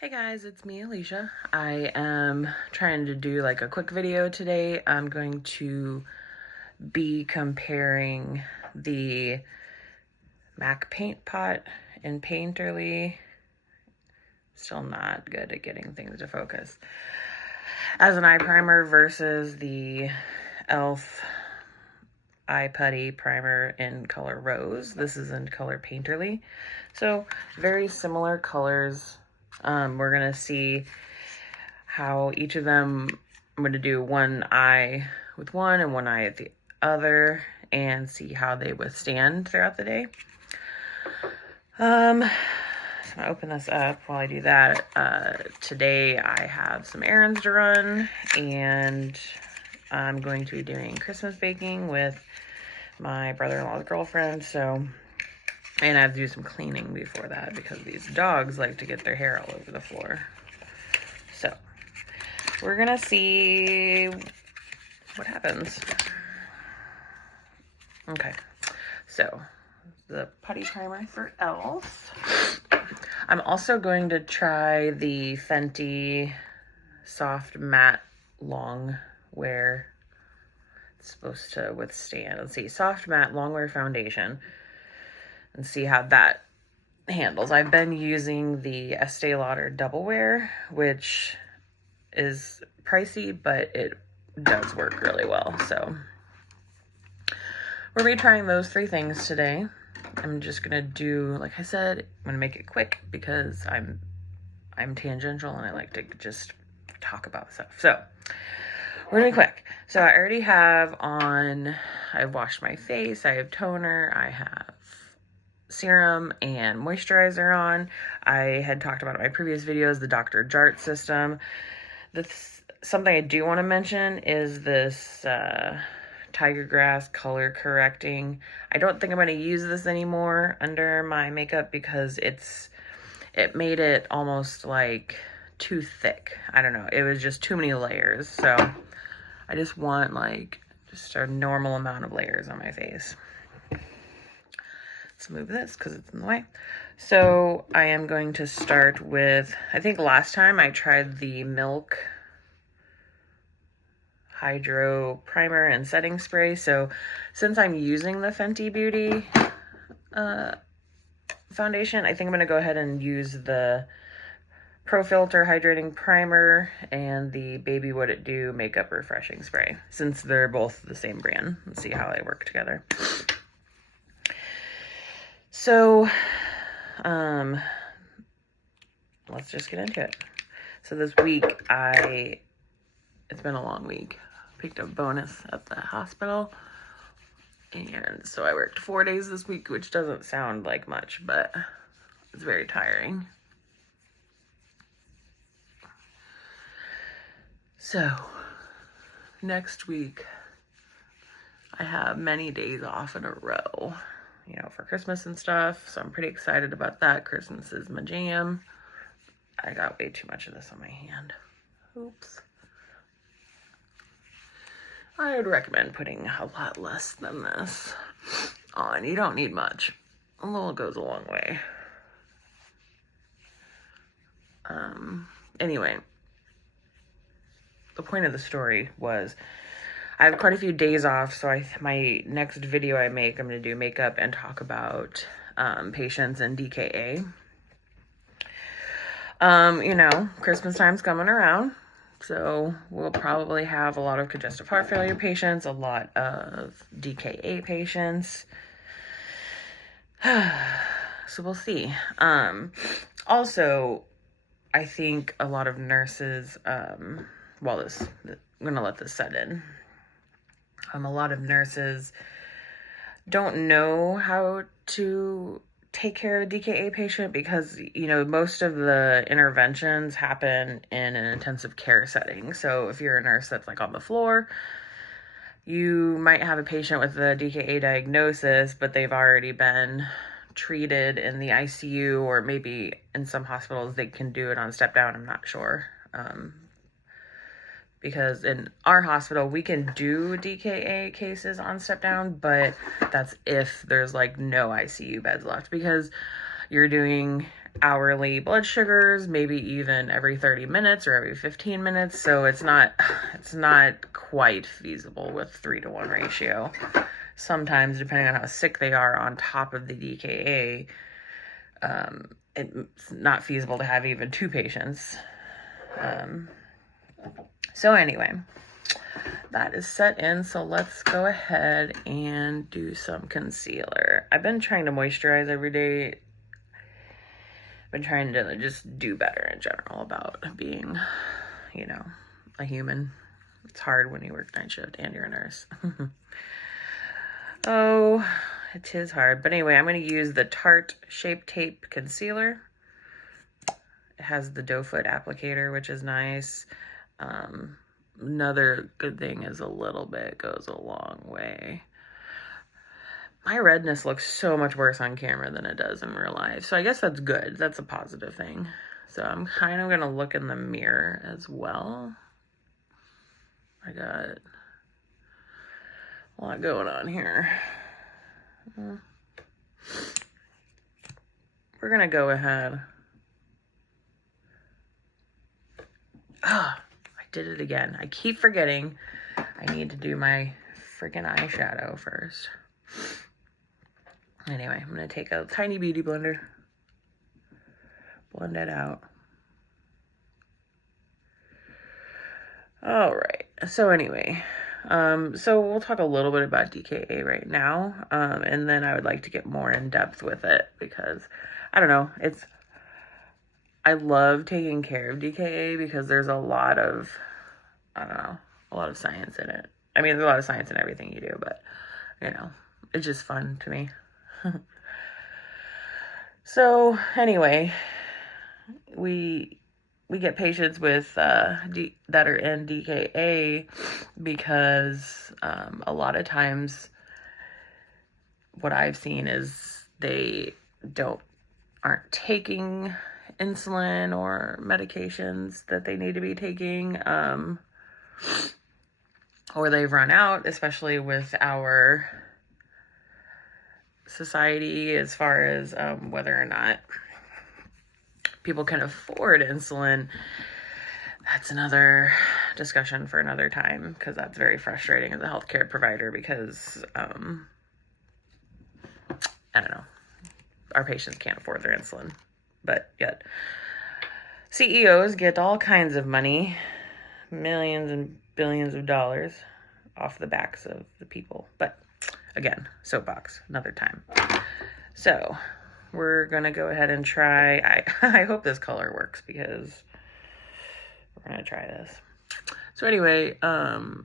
Hey guys, it's me, Alicia. I am trying to do like a quick video today. I'm going to be comparing the MAC paint pot in Painterly. Still not good at getting things to focus. As an eye primer versus the e.l.f. eye putty primer in color Rose. This is in color Painterly. So very similar colors. We're going to see how each of them, I'm going to do one eye with one and one eye at the other and see how they withstand throughout the day. So I'm going to open this up while I do that. Today I have some errands to run and I'm going to be doing Christmas baking with my brother-in-law's girlfriend, and I have to do some cleaning before that because these dogs like to get their hair all over the floor. So, we're gonna see what happens. Okay, so the putty primer for e.l.f. I'm also going to try the Fenty Soft Matte Long Wear. It's supposed to withstand, let's see, Soft Matte Long Wear Foundation. And see how that handles. I've been using the Estee Lauder Double Wear, which is pricey, but it does work really well. So we're retrying those three things today. I'm just gonna do, like I said, I'm gonna make it quick because I'm tangential and I like to just talk about stuff. So we're gonna be quick. So I already have on, I've washed my face, I have toner, I have serum and moisturizer on. I had talked about in my previous videos, the Dr. Jart system. Something I do want to mention is this Tiger Grass color correcting. I don't think I'm going to use this anymore under my makeup because it made it almost like too thick. I don't know. It was just too many layers. So I just want like just a normal amount of layers on my face. Let's move this because it's in the way. So I am going to start with, I think last time I tried the Milk Hydro Primer and Setting Spray. So since I'm using the Fenty Beauty foundation, I think I'm going to go ahead and use the Pro Filter Hydrating Primer and the Baby What It Do Makeup Refreshing Spray, since they're both the same brand. Let's see how they work together. So, let's just get into it. So this week, it's been a long week. Picked up bonus at the hospital. And so I worked 4 days this week, which doesn't sound like much, but it's very tiring. So, next week, I have many days off in a row, for Christmas and stuff. So I'm pretty excited about that. Christmas is my jam. I got way too much of this on my hand. Oops. I would recommend putting a lot less than this on. You don't need much. A little goes a long way. Anyway, the point of the story was I have quite a few days off, so my next video I make, I'm going to do makeup and talk about patients and DKA. Christmas time's coming around, so we'll probably have a lot of congestive heart failure patients, a lot of DKA patients. So we'll see. Also, I think a lot of nurses, I'm going to let this set in. A lot of nurses don't know how to take care of a DKA patient because, most of the interventions happen in an intensive care setting. So if you're a nurse that's like on the floor, you might have a patient with a DKA diagnosis, but they've already been treated in the ICU, or maybe in some hospitals they can do it on step down. I'm not sure. Because in our hospital, we can do DKA cases on step down, but that's if there's like no ICU beds left, because you're doing hourly blood sugars, maybe even every 30 minutes or every 15 minutes. So it's not quite feasible with 3-to-1 ratio. Sometimes, depending on how sick they are on top of the DKA, it's not feasible to have even 2 patients. So anyway, that is set in. So let's go ahead and do some concealer. I've been trying to moisturize every day. Been trying to just do better in general about being, you know, a human. It's hard when you work night shift and you're a nurse. Oh, it is hard. But anyway, I'm going to use the Tarte Shape Tape Concealer. It has the doe foot applicator, which is nice. Another good thing is a little bit goes a long way. My redness looks so much worse on camera than it does in real life. So I guess that's good. That's a positive thing. So I'm kind of going to look in the mirror as well. I got a lot going on here. We're going to go ahead. I did it again. I keep forgetting I need to do my freaking eyeshadow first. Anyway, I'm going to take a tiny beauty blender, blend it out. All right. So anyway, so we'll talk a little bit about DKA right now. And then I would like to get more in depth with it because I don't know, I love taking care of DKA because there's a lot of, I don't know, a lot of science in it. I mean, there's a lot of science in everything you do, but you know, it's just fun to me. So anyway, we get patients with that are in DKA because a lot of times what I've seen is they aren't taking insulin or medications that they need to be taking, or they've run out, especially with our society as far as whether or not people can afford insulin. That's another discussion for another time because that's very frustrating as a healthcare provider because I don't know, our patients can't afford their insulin, but yet CEOs get all kinds of money, millions and billions of dollars off the backs of the people. But again, soapbox, another time. So we're going to go ahead and try, I hope this color works because we're going to try this. So anyway, the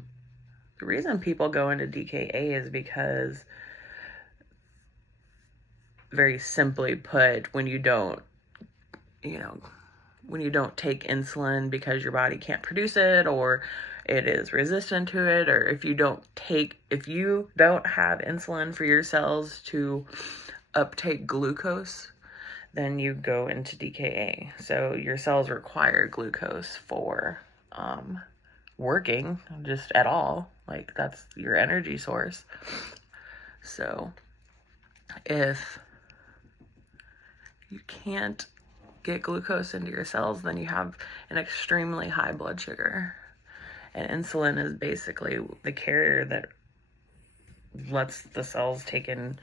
reason people go into DKA is because, very simply put, when you don't take insulin because your body can't produce it or it is resistant to it, or if you don't have insulin for your cells to uptake glucose, then you go into DKA. So your cells require glucose for working just at all. Like that's your energy source. So if you can't get glucose into your cells, then you have an extremely high blood sugar. And insulin is basically the carrier that lets the cells take in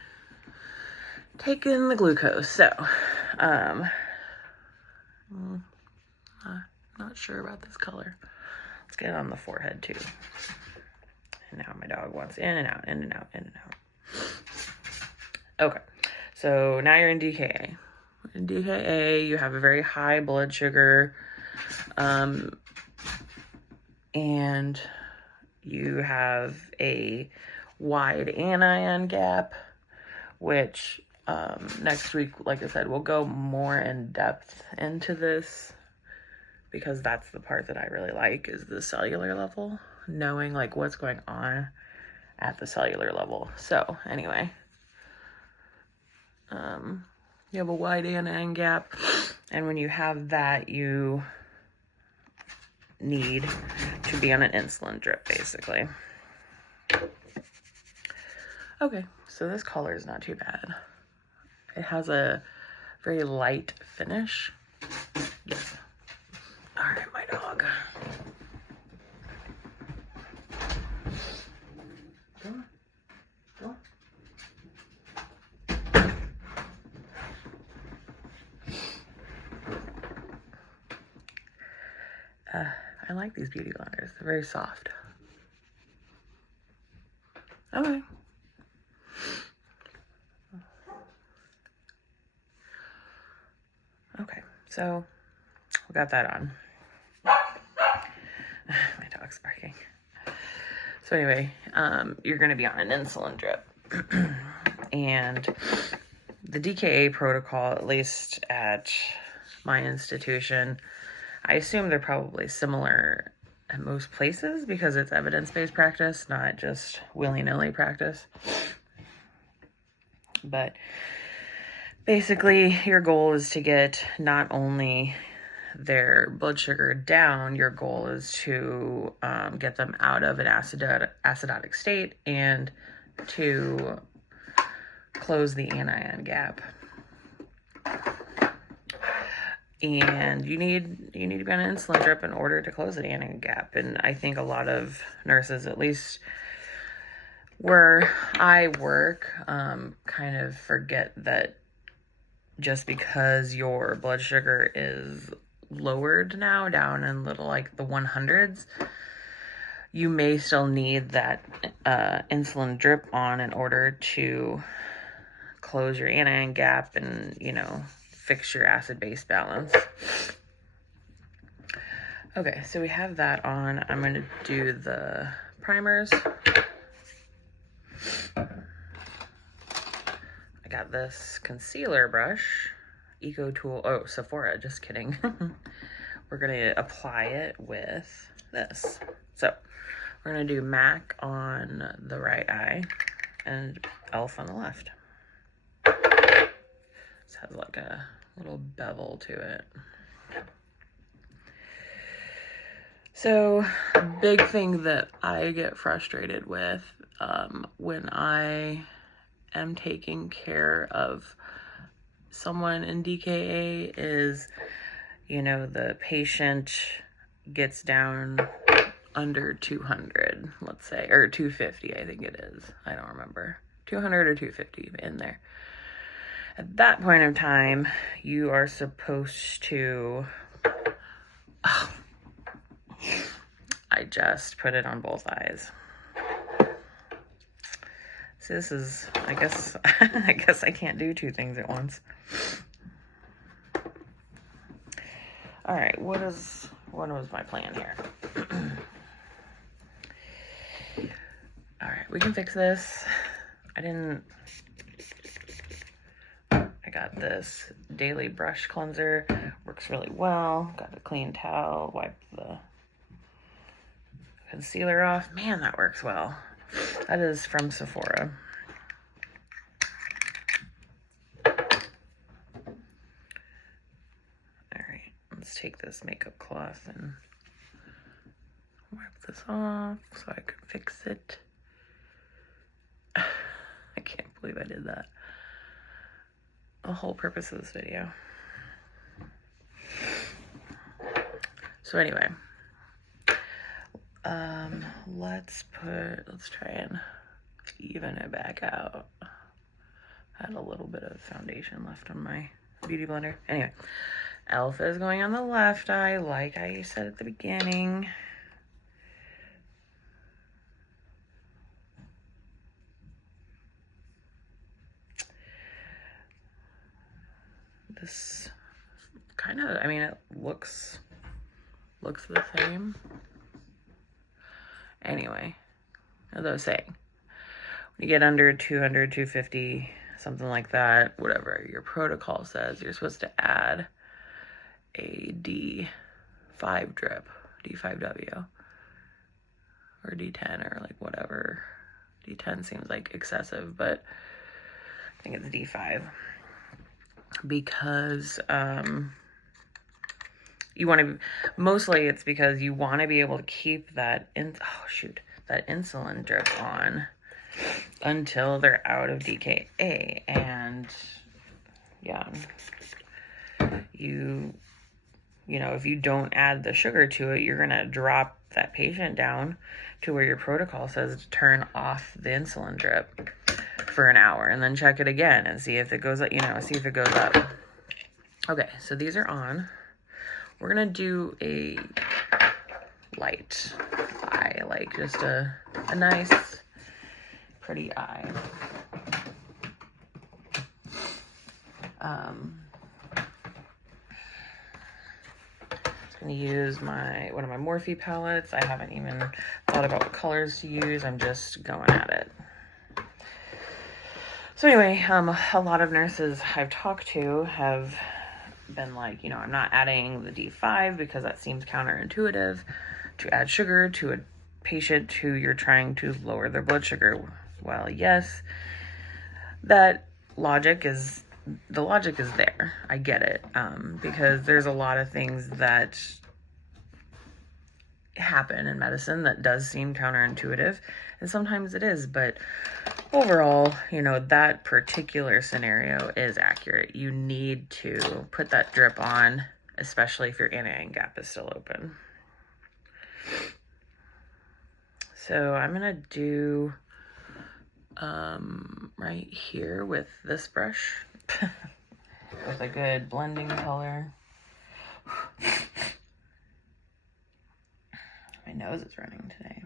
the glucose. So, not sure about this color. Let's get it on the forehead too. And now my dog wants in and out, in and out, in and out. Okay, so now you're in DKA. In DKA, you have a very high blood sugar, and you have a wide anion gap, which next week, like I said, we'll go more in depth into this because that's the part that I really like is the cellular level, knowing like what's going on at the cellular level. So anyway, you have a wide anion gap, and when you have that, you need to be on an insulin drip, basically. Okay, so this color is not too bad. It has a very light finish. Yes. All right, my dog. Go on. Go on. I like these beauty blenders. They're very soft. Okay. Okay, so we got that on. My dog's barking. So anyway, you're going to be on an insulin drip. And the DKA protocol, at least at my institution, I assume they're probably similar at most places because it's evidence-based practice, not just willy-nilly practice. But basically, your goal is to get not only their blood sugar down, your goal is to get them out of an acidotic state and to close the anion gap. And you need to be on an insulin drip in order to close the anion gap. And I think a lot of nurses, at least where I work, kind of forget that just because your blood sugar is lowered now, down in little like the 100s, you may still need that insulin drip on in order to close your anion gap and, you know, fix your acid-base balance. Okay, so we have that on. I'm going to do the primers. I got this concealer brush, Eco Tool, oh, Sephora, just kidding. We're going to apply it with this. So we're going to do MAC on the right eye and e.l.f. on the left. This has like a little bevel to it. So, big thing that I get frustrated with when I am taking care of someone in DKA is, you know, the patient gets down under 200, let's say, or 250, I think it is. I don't remember. 200 or 250 in there. At that point in time, you are supposed to... Oh, I just put it on both eyes. So this is, I guess I can't do two things at once. All right, what was my plan here? All right, we can fix this. I got this daily brush cleanser. Works really well. Got a clean towel. Wipe the concealer off. Man, that works well. That is from Sephora. Alright, let's take this makeup cloth and wipe this off so I can fix it. I can't believe I did that. The whole purpose of this video. So anyway, let's try and even it back out. I had a little bit of foundation left on my beauty blender. Anyway, e.l.f. is going on the left eye, like I said at the beginning. This kind of, I mean, it looks the same. Anyway, as I was saying, when you get under 200, 250, something like that, whatever your protocol says, you're supposed to add a D5 drip, D5W, or D10, or like whatever. D10 seems like excessive, but I think it's D5. Because you want to, mostly it's because you want to be able to keep that that insulin drip on until they're out of DKA. And yeah, you know, if you don't add the sugar to it, you're going to drop that patient down to where your protocol says to turn off the insulin drip for an hour and then check it again and see if it goes up, you know, see if it goes up. Okay, so these are on. We're going to do a light eye, like just a nice, pretty eye. Going to use one of my Morphe palettes. I haven't even thought about what colors to use. I'm just going at it. So anyway, a lot of nurses I've talked to have been like, you know, I'm not adding the D5 because that seems counterintuitive to add sugar to a patient who you're trying to lower their blood sugar. Well, yes, the logic is there. I get it, because there's a lot of things that happen in medicine that does seem counterintuitive, and sometimes it is, but overall, you know, that particular scenario is accurate. You need to put that drip on, especially if your anion gap is still open. So I'm gonna do right here with this brush with a good blending color. My nose is running today.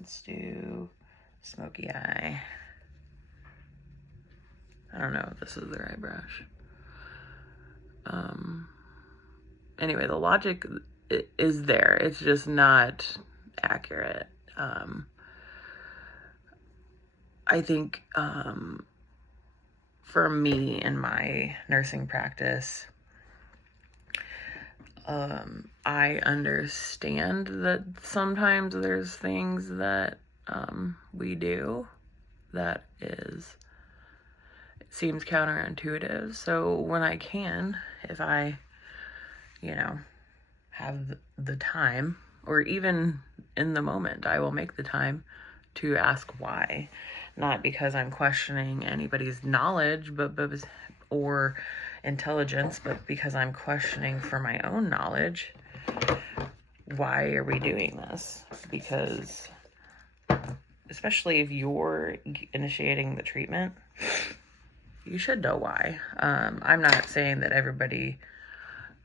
Let's do smoky eye. I don't know if this is the right brush. Anyway, the logic is there. It's just not accurate. I think for me in my nursing practice, I understand that sometimes there's things that we do that it seems counterintuitive. So when I can, if I, you know, have the time, or even in the moment, I will make the time to ask why. Not because I'm questioning anybody's knowledge, or intelligence, but because I'm questioning for my own knowledge. Why are we doing this? Because especially if you're initiating the treatment, you should know why. I'm not saying that everybody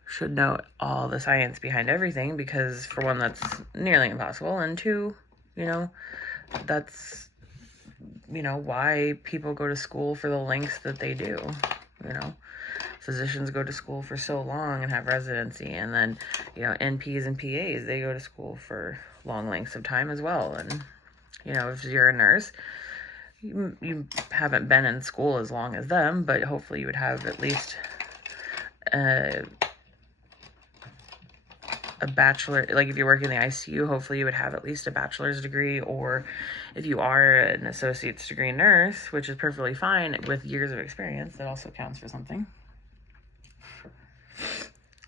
should know all the science behind everything, because for one, that's nearly impossible, and two, you know, that's, you know, why people go to school for the lengths that they do. You know, physicians go to school for so long and have residency, and then, you know, NPs and PAs, they go to school for long lengths of time as well. And, you know, if you're a nurse, you haven't been in school as long as them, but hopefully you would have at least a bachelor. Like if you work in the ICU, hopefully you would have at least a bachelor's degree, or if you are an associate's degree nurse, which is perfectly fine with years of experience, that also counts for something.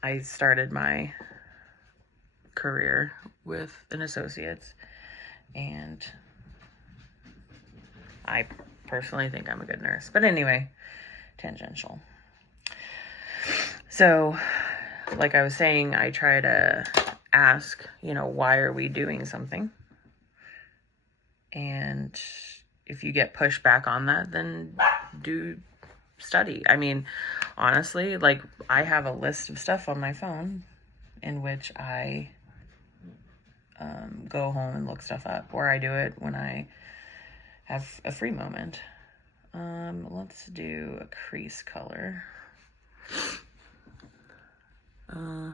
I started my career with an associate's, and I personally think I'm a good nurse. But anyway, tangential. So, like I was saying, I try to ask, you know, why are we doing something? And if you get pushback on that, then do study. I mean, honestly, like, I have a list of stuff on my phone in which I go home and look stuff up, or I do it when I have a free moment. Let's do a crease color. I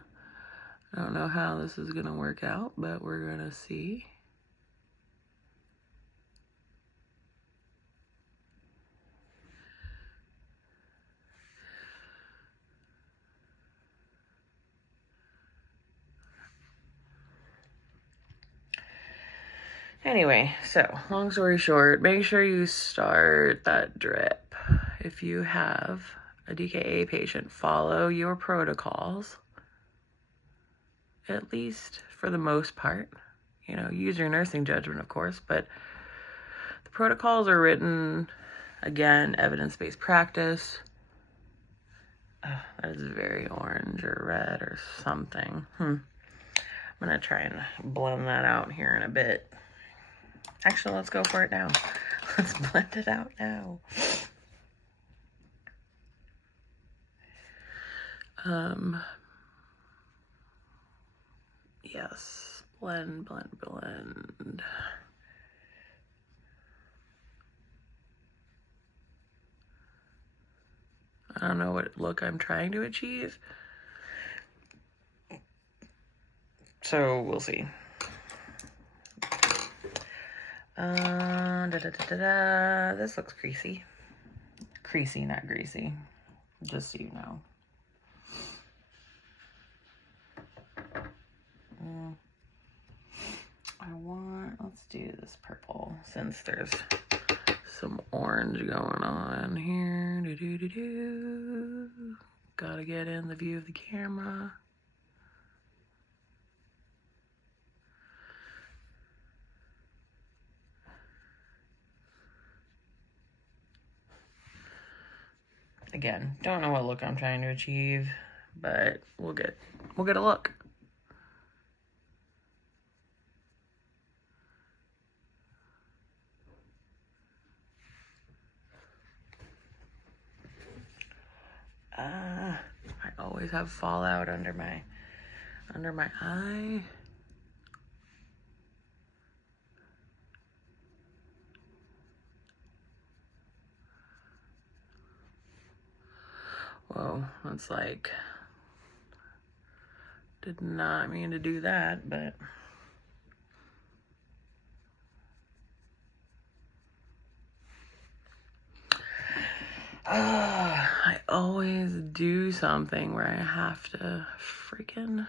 don't know how this is gonna work out, but we're gonna see. Anyway, so long story short, make sure you start that drip. If you have a DKA patient, follow your protocols, at least for the most part. You know, use your nursing judgment, of course, but the protocols are written Again, evidence-based practice. Oh, that is very orange or red or something. I'm gonna try and blend that out here in a bit. Actually, let's go for it now. Let's blend it out now. Yes, blend, blend, blend. I don't know what look I'm trying to achieve. So we'll see. This looks creasy. Creasy, not greasy. Just so you know. Let's do this purple since there's some orange going on here. Gotta get in the view of the camera. Again, don't know what look I'm trying to achieve, but we'll get a look. I always have fallout under my eye. Whoa, that's like, did not mean to do that, but I always do something where I have to freaking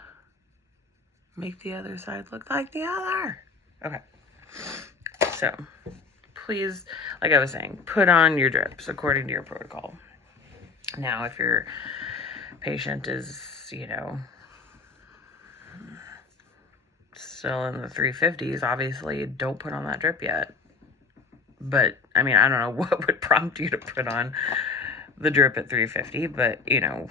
make the other side look like the other. Okay. So, please, like I was saying, put on your drips according to your protocol. Now, if your patient is, you know, still in the 350s, obviously don't put on that drip yet. But, I mean, I don't know what would prompt you to put on the drip at 350, but, you know,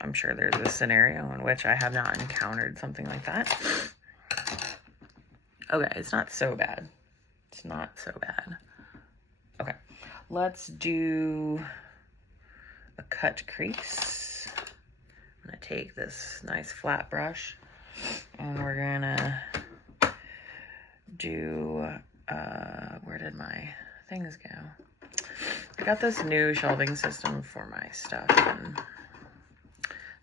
I'm sure there's a scenario in which I have not encountered something like that. Okay, it's not so bad. It's not so bad. Okay, let's do a cut crease. I'm gonna take this nice flat brush and we're gonna do, where did my things go? I got this new shelving system for my stuff and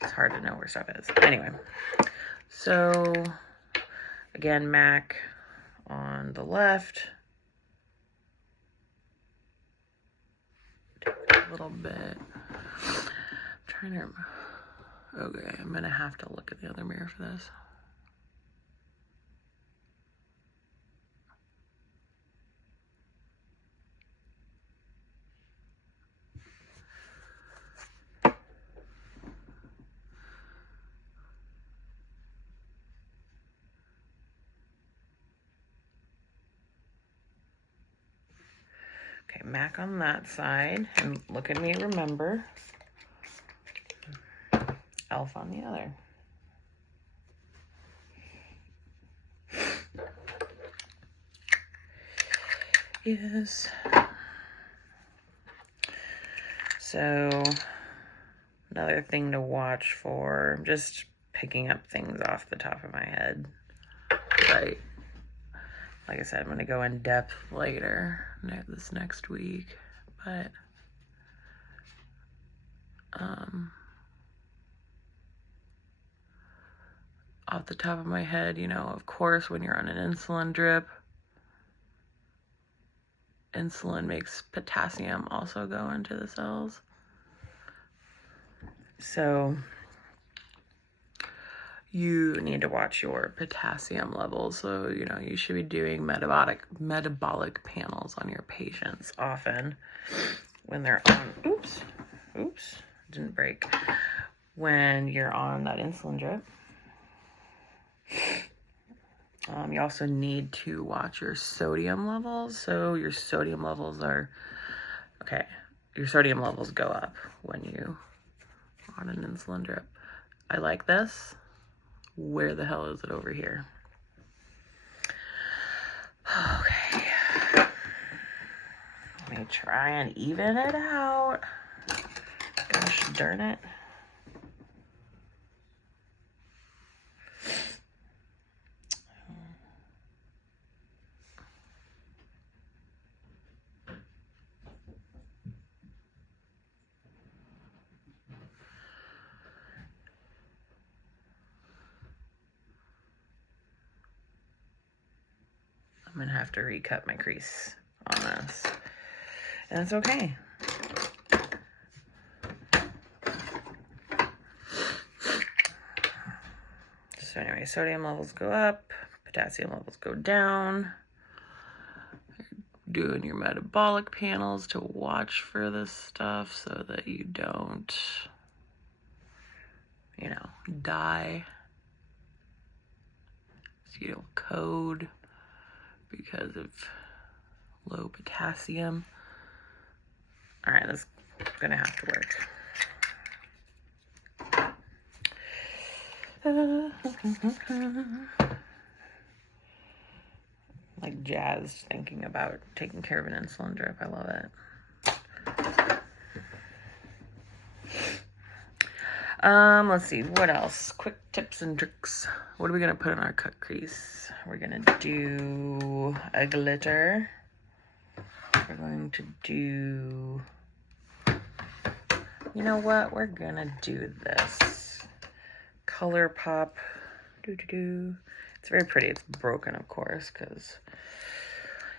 it's hard to know where stuff is. Anyway, so again, MAC on the left. A little bit. I'm trying to, okay, I'm gonna have to look at the other mirror for this. Okay, MAC on that side, and look at me, remember. Elf on the other. Yes. So, another thing to watch for, I'm just picking up things off the top of my head. Right. Like I said, I'm going to go in depth later, this next week, but off the top of my head, you know, of course, when you're on an insulin drip, insulin makes potassium also go into the cells. So you need to watch your potassium levels. So, you know, you should be doing metabolic panels on your patients often when they're on, oops, didn't break. When you're on that insulin drip. You also need to watch your sodium levels. So your sodium levels are Okay, your sodium levels go up when you on an insulin drip. I like this. Where the hell is it over here? Okay. Let me try and even it out. Gosh darn it. I'm gonna have to recut my crease on this. And that's okay. So anyway, sodium levels go up, potassium levels go down. You're doing your metabolic panels to watch for this stuff so that you don't, you know, die. So you don't code because of low potassium. All right, that's gonna have to work. Like jazzed thinking about taking care of an insulin drip. I love it. Let's see, what else? Quick tips and tricks. What are we gonna put in our cut crease? We're gonna do a glitter. We're going to do, you know what? We're gonna do this. Color Pop. It's very pretty. It's broken, of course, because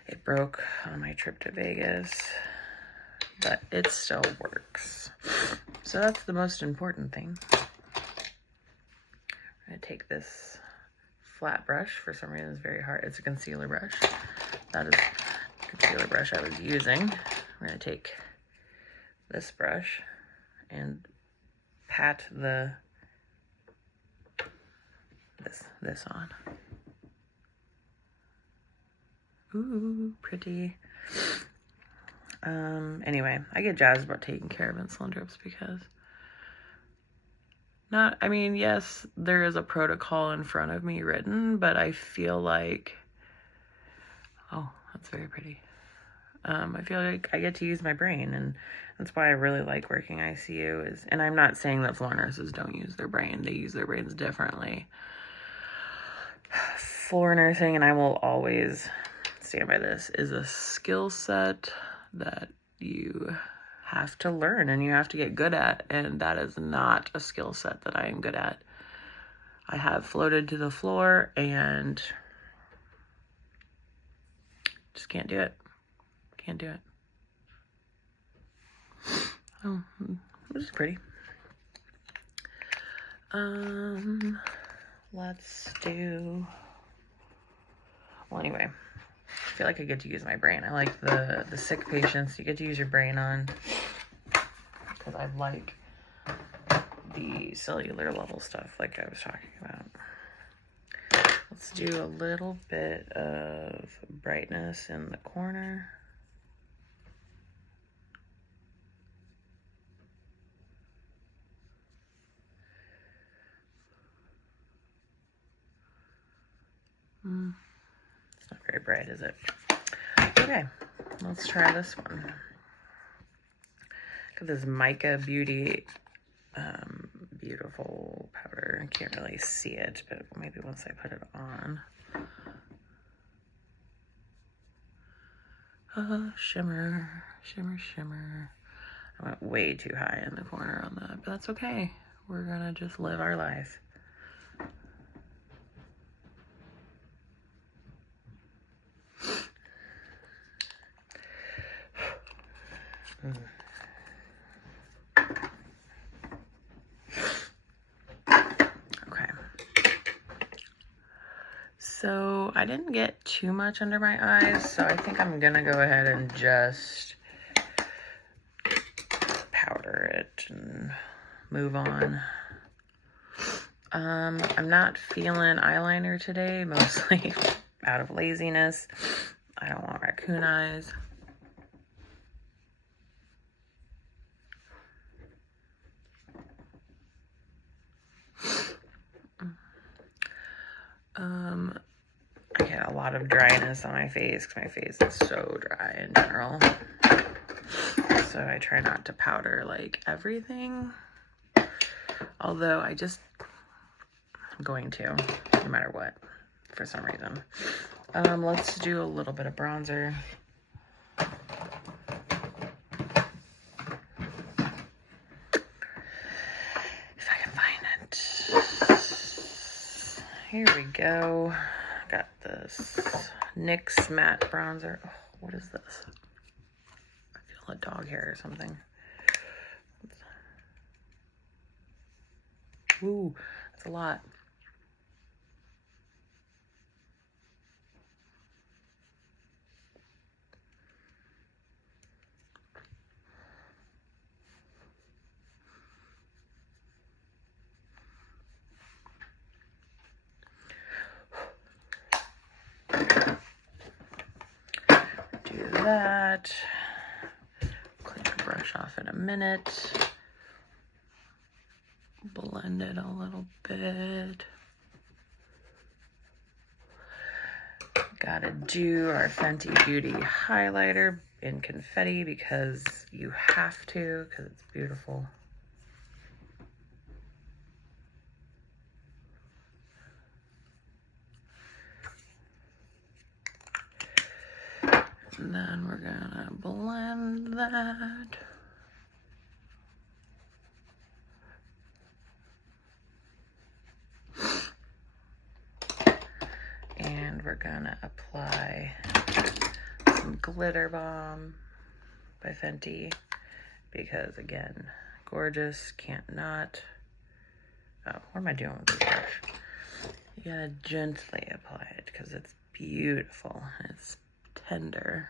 it broke on my trip to Vegas. But it still works. So that's the most important thing. I'm going to take this flat brush. For some reason, it's very hard. It's a concealer brush. That is the concealer brush I was using. I'm going to take this brush and pat this on. Ooh, pretty. Anyway, I get jazzed about taking care of insulin drips because I mean, yes, there is a protocol in front of me written, but I feel like, oh, that's very pretty. I feel like I get to use my brain, and that's why I really like working ICU and I'm not saying that floor nurses don't use their brain. They use their brains differently. Floor nursing, and I will always stand by this, is a skill set that you have to learn and you have to get good at, and that is not a skill set that I am good at. I have floated to the floor and just can't do it. Can't do it. Oh, this is pretty. Let's do, well, anyway, I feel like I get to use my brain. I like the sick patients you get to use your brain on, because I like the cellular level stuff like I was talking about. Let's do a little bit of brightness in the corner. It's not very bright, is it? Okay, let's try this one. Got this Mica Beauty beautiful powder. I can't really see it, but maybe once I put it on. Shimmer, shimmer, shimmer. I went way too high in the corner on that, but that's okay. We're gonna just live our life. Okay. So I didn't get too much under my eyes, so I think I'm gonna go ahead and just powder it and move on. I'm not feeling eyeliner today, mostly out of laziness. I don't want raccoon eyes. I get a lot of dryness on my face because my face is so dry in general. So I try not to powder like everything. Although I'm going to, no matter what, for some reason. Let's do a little bit of bronzer. If I can find it. Here we go. Got this NYX matte bronzer. Oh, what is this? I feel a dog hair or something. Ooh, that's a lot. Do that. Clean the brush off in a minute. Blend it a little bit. Gotta do our Fenty Beauty highlighter in confetti because you have to, because it's beautiful. And then we're gonna blend that. And we're gonna apply some Glitter Bomb by Fenty because, again, gorgeous, can't not. Oh, what am I doing with this brush? You gotta gently apply it because it's beautiful. It's tender.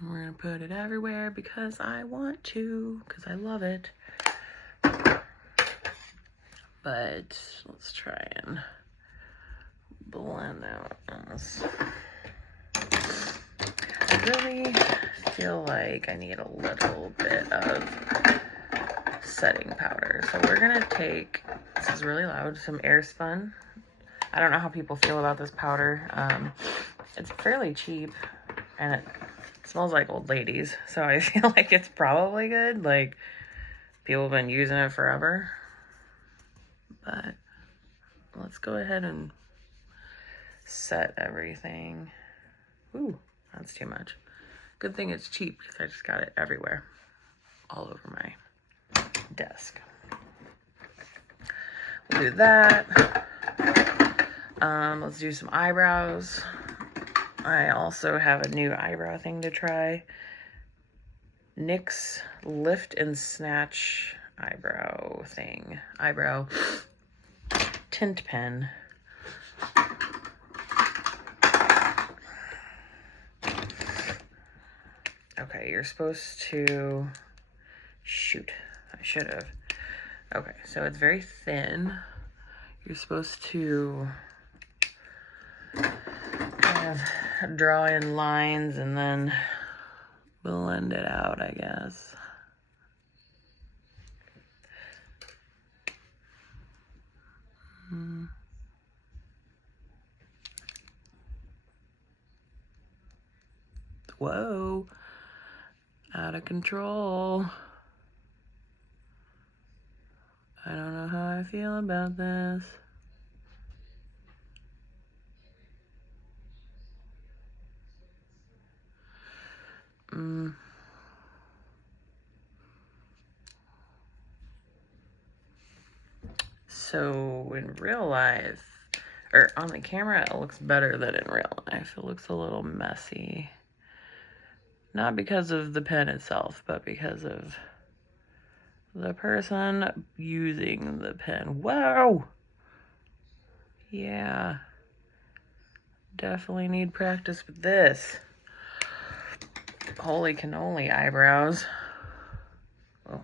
And we're gonna put it everywhere because I want to, because I love it. But let's try and blend out this. I really feel like I need a little bit of setting powder. So we're gonna take, this is really loud, some Airspun. I don't know how people feel about this powder. It's fairly cheap and it smells like old ladies. So I feel like it's probably good. Like, people have been using it forever. But let's go ahead and set everything. Ooh, that's too much. Good thing it's cheap because I just got it everywhere, all over my desk. We'll do that. Let's do some eyebrows. I also have a new eyebrow thing to try. NYX Lift and Snatch eyebrow thing. Eyebrow tint pen. Okay, you're supposed to, shoot, I should have. Okay, so it's very thin. You're supposed to kind of draw in lines and then blend it out, I guess. Whoa, out of control. I don't know how I feel about this. So in real life, or on the camera, it looks better than in real life. It looks a little messy. Not because of the pen itself, but because of the person using the pen. Whoa! Yeah. Definitely need practice with this. Holy cannoli, eyebrows. Oh.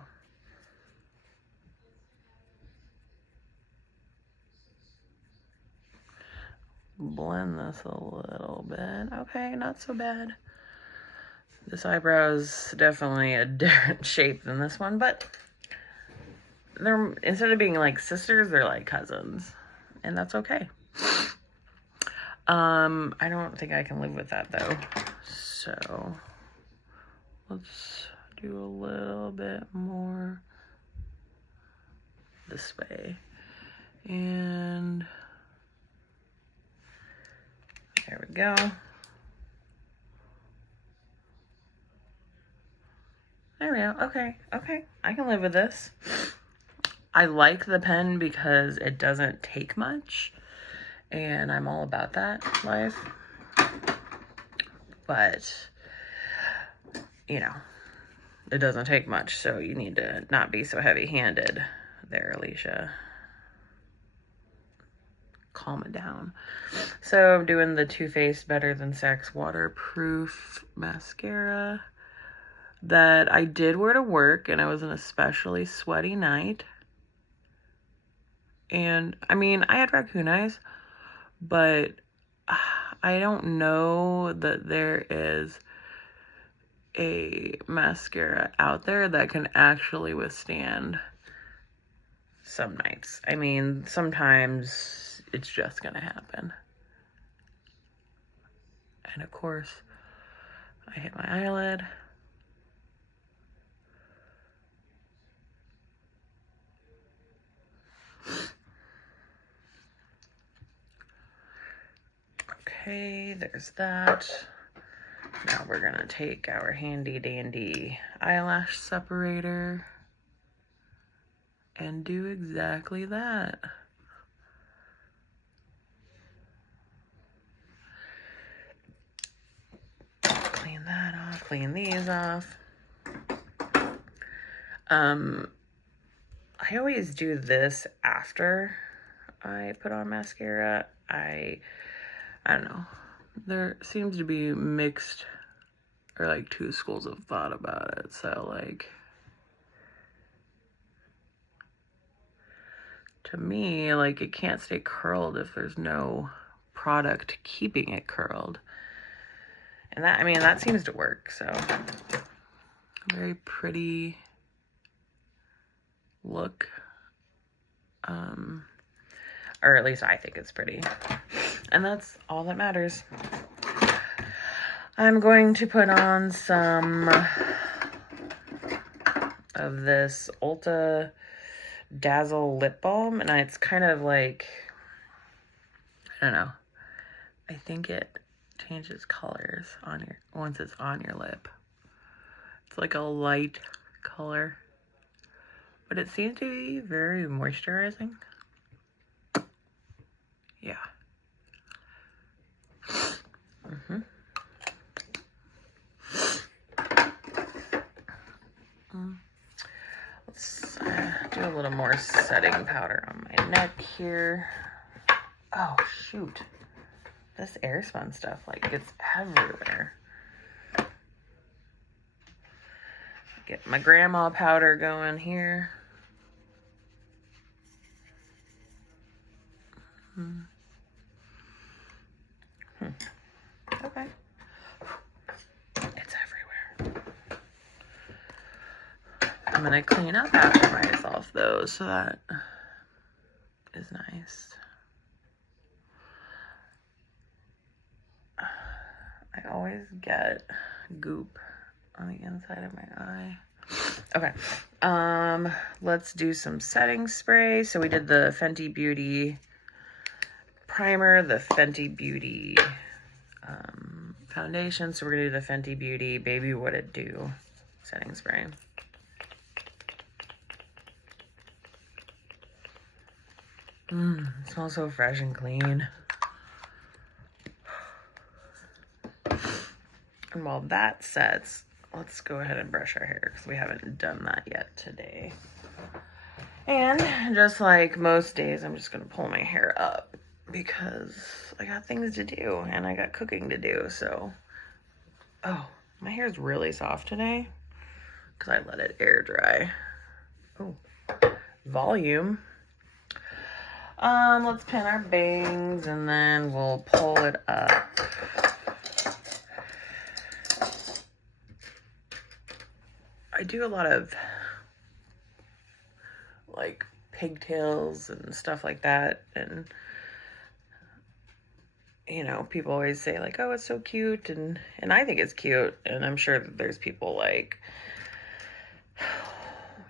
Blend this a little bit. Okay, not so bad. This eyebrow is definitely a different shape than this one, but they're, instead of being like sisters, they're like cousins. And that's okay. I don't think I can live with that though. So let's do a little bit more this way. And there we go. There we go. Okay. Okay. I can live with this. I like the pen because it doesn't take much. And I'm all about that life. But, you know, it doesn't take much. So you need to not be so heavy-handed there, Alicia. Calm it down. So I'm doing the Too Faced Better Than Sex Waterproof Mascara that I did wear to work, and it was an especially sweaty night. And I mean, I had raccoon eyes, but I don't know that there is a mascara out there that can actually withstand some nights. I mean, sometimes it's just gonna happen. And of course, I hit my eyelid. Okay, there's that. Now we're gonna take our handy dandy eyelash separator and do exactly that. Clean that off, clean these off. I always do this after I put on mascara. I don't know. There seems to be mixed or like two schools of thought about it. So like, to me, like it can't stay curled if there's no product keeping it curled. And that, I mean, that seems to work. So very pretty look. Or at least I think it's pretty. And that's all that matters. I'm going to put on some of this Ulta Dazzle lip balm, and it's kind of like, I don't know, I think it changes colors on your, once it's on your lip. It's like a light color, but it seems to be very moisturizing. Yeah. Let's do a little more setting powder on my neck here. Oh, shoot. This Airspun stuff, like, gets everywhere. Get my grandma powder going here. Okay. It's everywhere. I'm gonna clean up after myself though, so that is nice. I always get goop on the inside of my eye. Okay, let's do some setting spray. So we did the Fenty Beauty primer, the Fenty Beauty foundation. So we're gonna do the Fenty Beauty Baby What It Do setting spray. It smells so fresh and clean. And while that sets, let's go ahead and brush our hair because we haven't done that yet today. And just like most days, I'm just gonna pull my hair up because I got things to do and I got cooking to do. So, oh, my hair's really soft today because I let it air dry. Oh, volume. Let's pin our bangs and then we'll pull it up. I do a lot of like pigtails and stuff like that. And you know, people always say like, oh, it's so cute, and I think it's cute, and I'm sure that there's people like,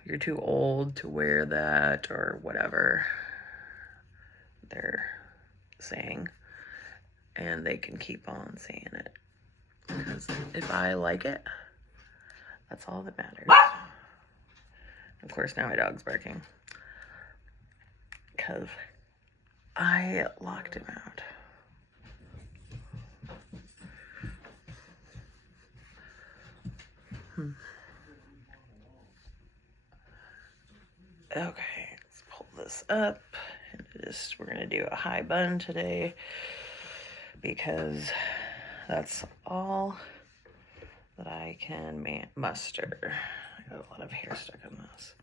you're too old to wear that, or whatever they're saying, and they can keep on saying it, because if I like it, that's all that matters. Of course, now my dog's barking because I locked him out. Okay, let's pull this up. We're gonna do a high bun today because that's all that I can muster. I got a lot of hair stuck on this.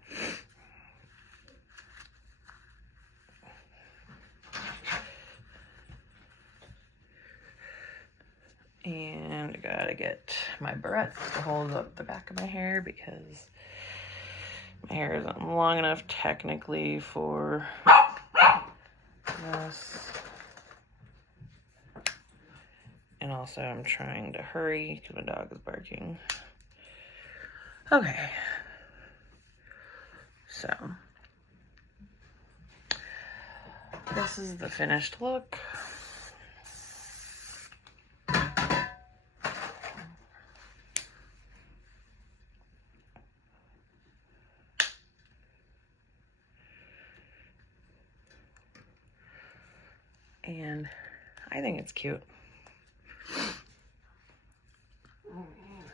And I gotta get my barrettes to hold up the back of my hair because my hair isn't long enough technically for this. And also I'm trying to hurry because my dog is barking. Okay. So this is the finished look. And I think it's cute.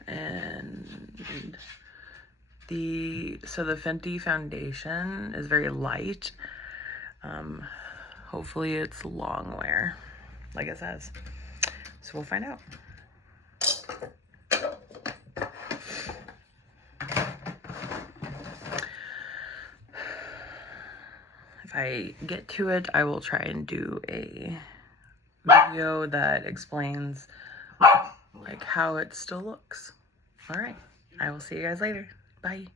And the Fenty foundation is very light. Hopefully it's long wear, like it says. So we'll find out. If I get to it, I will try and do a video that explains like how it still looks. All right, I will see you guys later. Bye.